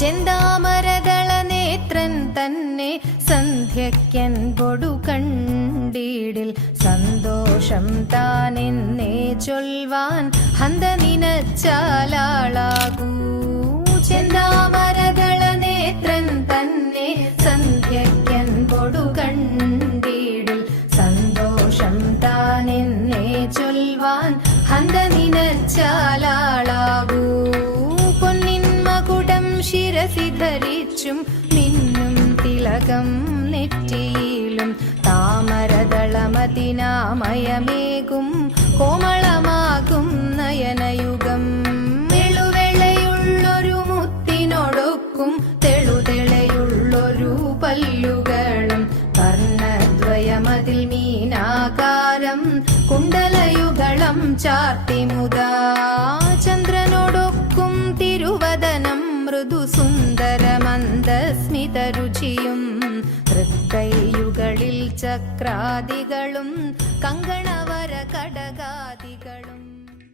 ചെന്താമരദള നേത്രൻ തന്നെ സന്ധ്യയ്ക്കൻപൊടു കണ്ടീടിൽ സന്തോഷം താനെന്നേ ചൊൽവാൻ ഹന്ത നിനച്ചാലാളാകൂ. ചെന്താമരദള നേത്രൻ തന്നെ സന്ധ്യയ്ക്കൻപൊടു കണ്ടീടിൽ സന്തോഷം താനെന്നേ ചൊൽവാൻ ഹന്ത നിനച്ചാലാളാകൂ. ശിരസി ധരിച്ചും മിന്നും തിലകം നെറ്റിയിലും താമരദളമതിനാമയമേകും കോമളമാകും നയനയുഗം. വെളുവെളയുള്ളൊരു മുത്തിനൊടുക്കും തെളുതെളയുള്ളൊരു പല്ലുകളും കർണദ്വയമതിൽ മീനാകാരം കുണ്ടലയുഗളം ചാർത്തിമുദാ. ചന്ദ്രനോടൊക്കും തിരുവദനം മൃദു സുന്ദരമന്ദസ്മിതരുചിയും തൃക്കൈയുകളിൽ ചക്രാദികളും കങ്കണ